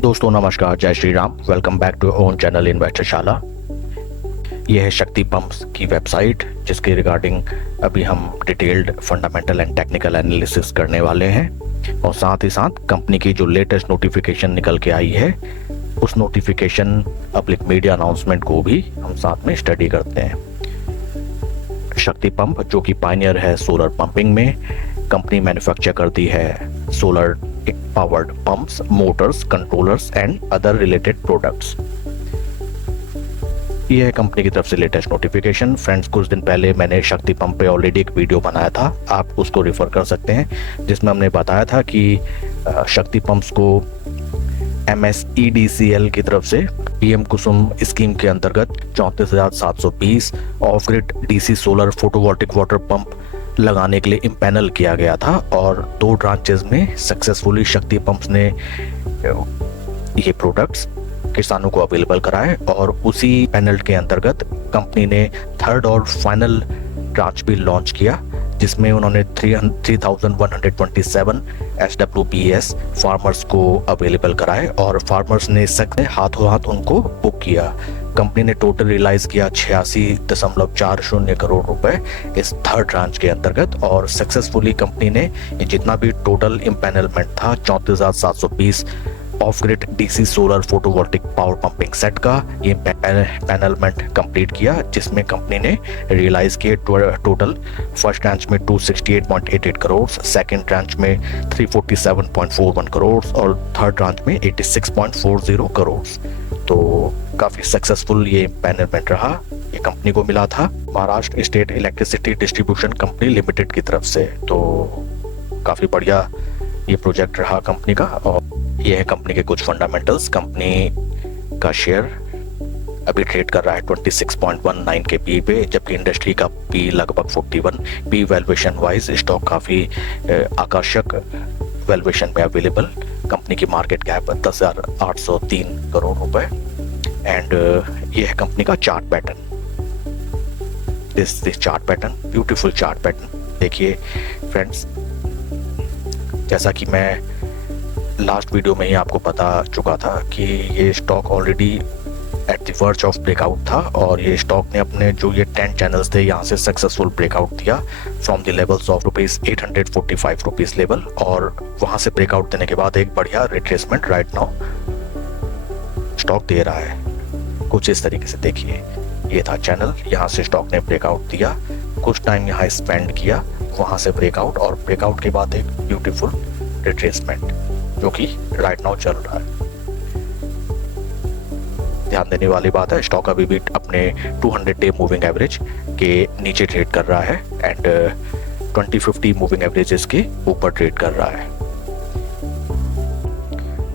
दोस्तों नमस्कार, जय Shri Ram. Welcome back to own channel Investorshala. यह है शक्ति पंप्स की वेबसाइट जिसके रिगार्डिंग अभी हम detailed fundamental and technical analysis करने वाले हैं और साथ ही साथ कंपनी की जो लेटेस्ट नोटिफिकेशन निकल के आई है उस नोटिफिकेशन पब्लिक मीडिया अनाउंसमेंट को भी हम साथ में स्टडी करते हैं। शक्ति पंप जो कि पायनियर है सोलर पंपिंग में, कंपनी मैन्युफैक्चर करती है solar powered pumps, Motors, controllers and other related products. यह है कंपनी की तरफ से लेटेस्ट नोटिफिकेशन। फ्रेंड्स, कुछ दिन पहले मैंने शक्ति पंप पे ऑलरेडी एक वीडियो बनाया था, आप उसको रेफर कर सकते हैं, जिसमें हमने बताया था कि शक्ति पंप्स को MSEDCL की तरफ से PM कुसुम स्कीम के अंतर्गत 34,720 of grid DC solar photovoltaic water pump लगाने के लिए इम्पैनल किया गया था और 2 ब्रांचेस में सक्सेसफुली शक्ति पंप्स ने ये प्रोडक्ट्स किसानों को अवेलेबल कराए और उसी पैनल के अंतर्गत कंपनी ने थर्ड और फाइनल ब्रांच भी लॉन्च किया, जिसमें उन्होंने 3,127 SWPS फार्मर्स को अवेलेबल कराए और फार्मर्स ने हाथों हाथ उनको बुक किया। कंपनी ने टोटल रियलाइज किया 86.40 करोड़ रुपए इस थर्ड ट्रांच के अंतर्गत और सक्सेसफुली कंपनी ने जितना भी टोटल इम्पैनलमेंट था 34,720 of grid DC solar photovoltaic power pumping set का ये पैनलमेंट कंप्लीट किया, जिसमें कंपनी ने रियलाइज किए टोटल फर्स्ट ट्रांच में 268.88 करोड़, सेकंड ट्रांच में 347.41 करोड़ और थर्ड ट्रांच में 86.40 करोड़। तो काफी सक्सेसफुल ये पैनलमेंट रहा। ये कंपनी को मिला था Maharashtra state electricity distribution company limited की तरफ से। तो काफी बढ़िया ये प्रोजेक्ट रहा कंपनी का। और ये है कंपनी के कुछ फंडामेंटल्स। कंपनी का शेयर अभी ट्रेड कर रहा है 26.19 के पी पे, जबकि इंडस्ट्री का पी लगभग 41। पी वैल्यूएशन वाइज स्टॉक काफी आकर्षक वैल्यूएशन में अवेलेबल। कंपनी की मार्केट कैप 10,803 करोड़ रुपए। एंड ये है कंपनी का chart pattern. This chart pattern, beautiful chart pattern. देखिए फ्रेंड्स, जैसा कि मैं लास्ट वीडियो में ही आपको बता चुका था कि ये stock already at the verge of breakout था और ये स्टॉक ने अपने जो ये 10 चैनल्स थे यहाँ से सक्सेसफुल ब्रेकआउट दिया from the levels of ₹845 level, और वहाँ से ब्रेकआउट देने के बाद एक बढ़िया रिट्रेसमेंट राइट नाउ स्टॉक दे रहा है। कुछ इस तरीके से देखिए, ये था चैनल, यहाँ से स्टॉक ने ब्रेकआउट दिया, कुछ टाइम यहाँ स्पेंड किया, वहाँ से ब्रेकआउट और ब्रेकआउट के बाद एक ब्यूटीफुल रिट्रेसमेंट जो कि राइट नाउ चल रहा है। ध्यान देने वाली बात है, स्टॉक अभी भी अपने 200 डे मूविंग एवरेज के नीचे ट्रेड कर रहा है एंड 2050 मूविंग एवरेजेस के ऊपर ट्रेड कर रहा है।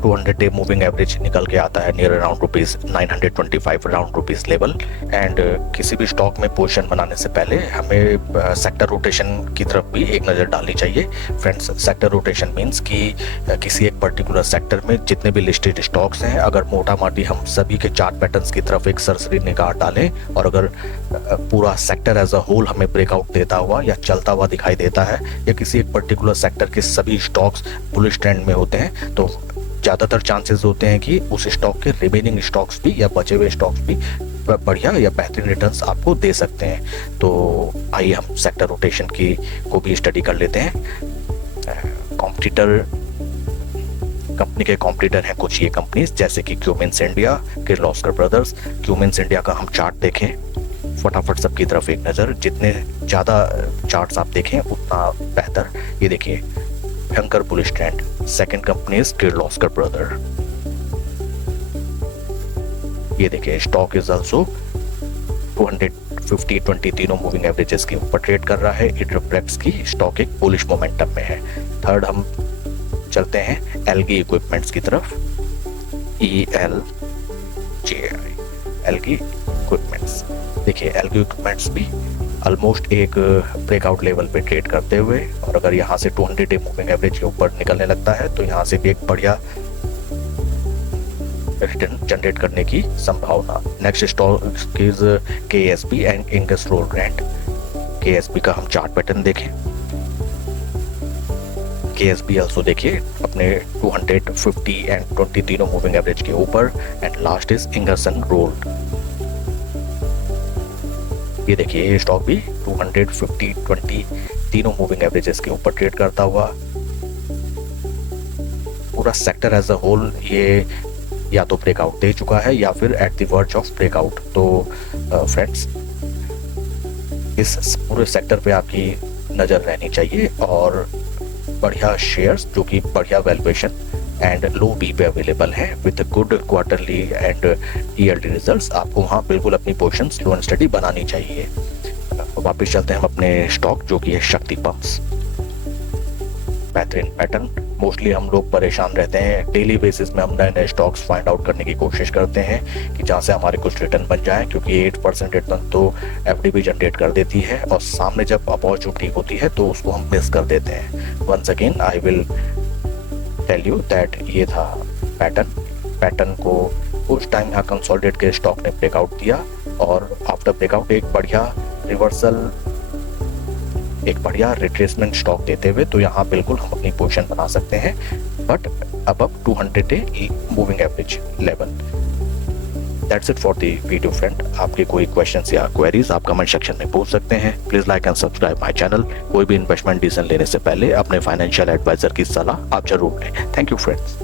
200 डे मूविंग एवरेज निकल के आता है near around ₹925 round rupees level. And किसी भी स्टॉक में पोजीशन बनाने से पहले हमें सेक्टर रोटेशन की तरफ भी एक नज़र डालनी चाहिए। फ्रेंड्स, सेक्टर रोटेशन मीन्स कि किसी एक पर्टिकुलर सेक्टर में जितने भी लिस्टेड स्टॉक्स हैं, अगर मोटा माटी हम सभी के चार्ट पैटर्न्स की तरफ एक सरसरी निगाह डालें और अगर पूरा सेक्टर एज अ होल हमें ब्रेकआउट देता हुआ या चलता हुआ दिखाई देता है या किसी एक पर्टिकुलर सेक्टर के सभी स्टॉक्स बुलिश ट्रेंड में होते हैं, तो ज़्यादातर चांसेस होते हैं कि उस स्टॉक के रिमेनिंग स्टॉक्स भी या बचे हुए स्टॉक्स भी बढ़िया या बेहतरीन रिटर्न्स आपको दे सकते हैं। तो आइए हम सेक्टर रोटेशन की को भी स्टडी कर लेते हैं। कॉम्पिटिटर, कंपनी के कॉम्पिटिटर हैं कुछ ये कंपनीज जैसे कि Cummins India, Kirloskar brothers. Cummins India का हम चार्ट देखें, फटाफट सबकी तरफ एक नज़र, जितने ज़्यादा चार्ट्स आप देखें उतना बेहतर। ये देखिए, भयंकर bullish trend. Second company is Kirloskar brother. ये देखिए, स्टॉक इज आल्सो 250-20 तीनों मूविंग एवरेजेस के ऊपर ट्रेड कर रहा है। इट रिफ्लेक्ट्स की स्टॉक एक बुलिश मोमेंटम में है। थर्ड हम चलते हैं एलगी इक्विपमेंट्स की तरफ, ELGI, एलगी इक्विपमेंट्स। देखिए, एलगी इक्विपमेंट्स भी ऑलमोस्ट एक ब्रेकआउट लेवल पे ट्रेड करते हुए, और अगर यहाँ से 200 डे मूविंग एवरेज के ऊपर निकलने लगता है तो यहाँ से भी एक बढ़िया रिटर्न जनरेट करने की संभावना। Next stock is KSB and इंगस्ट्रोल ग्रैंड। KSB का हम चार्ट पैटर्न देखें, KSB also देखिए अपने 250 एंड 20 तीनों मूविंग एवरेज के ऊपर, एंड लास्ट इज इंगरसन रोल्ड। ये देखिए ये स्टॉक भी 250, 20 तीनों मूविंग एवरेजेस के ऊपर ट्रेड करता हुआ। पूरा सेक्टर एज अ होल ये या तो ब्रेकआउट दे चुका है या फिर at the verge of breakout. तो फ्रेंड्स इस पूरे सेक्टर पे आपकी नज़र रहनी चाहिए, और बढ़िया शेयर्स जो कि बढ़िया वैल्यूएशन एंड लो पी पे अवेलेबल है with good quarterly and yearly results, आपको वहाँ बिल्कुल अपनी पोजीशन स्लो एंड स्टडी बनानी चाहिए। वापस चलते हैं हम अपने स्टॉक जो कि है शक्ति पंप्स। बेहतरीन पैटर्न। मोस्टली हम लोग परेशान रहते हैं, डेली बेसिस में हम नए नए स्टॉक्स फाइंड आउट करने की कोशिश करते हैं कि जहाँ से हमारे कुछ रिटर्न बन जाए, क्योंकि 8% रिटर्न तो एफडी भी जनरेट कर देती है, और सामने जब अपॉर्चुनिटी होती है तो उसको हम मिस कर देते हैं। Once again I will tell you that ये था पैटर्न को उस टाइम यहाँ कंसोलिडेट के स्टॉक ने ब्रेकआउट दिया, और आफ्टर ब्रेकआउट एक बढ़िया रिवर्सल, एक बढ़िया रिट्रेसमेंट स्टॉक देते हुए तो यहाँ बिल्कुल हम अपनी पोजीशन बना सकते हैं, but above 200 day moving average level. That's it for the video friend. आपके कोई क्वेश्चंस या क्वेरीज आप कमेंट सेक्शन में पूछ सकते हैं। Please like and subscribe my channel. कोई भी इन्वेस्टमेंट डिसीजन लेने से पहले अपने फाइनेंशियल एडवाइजर की सलाह आप जरूर लें। Thank you friends.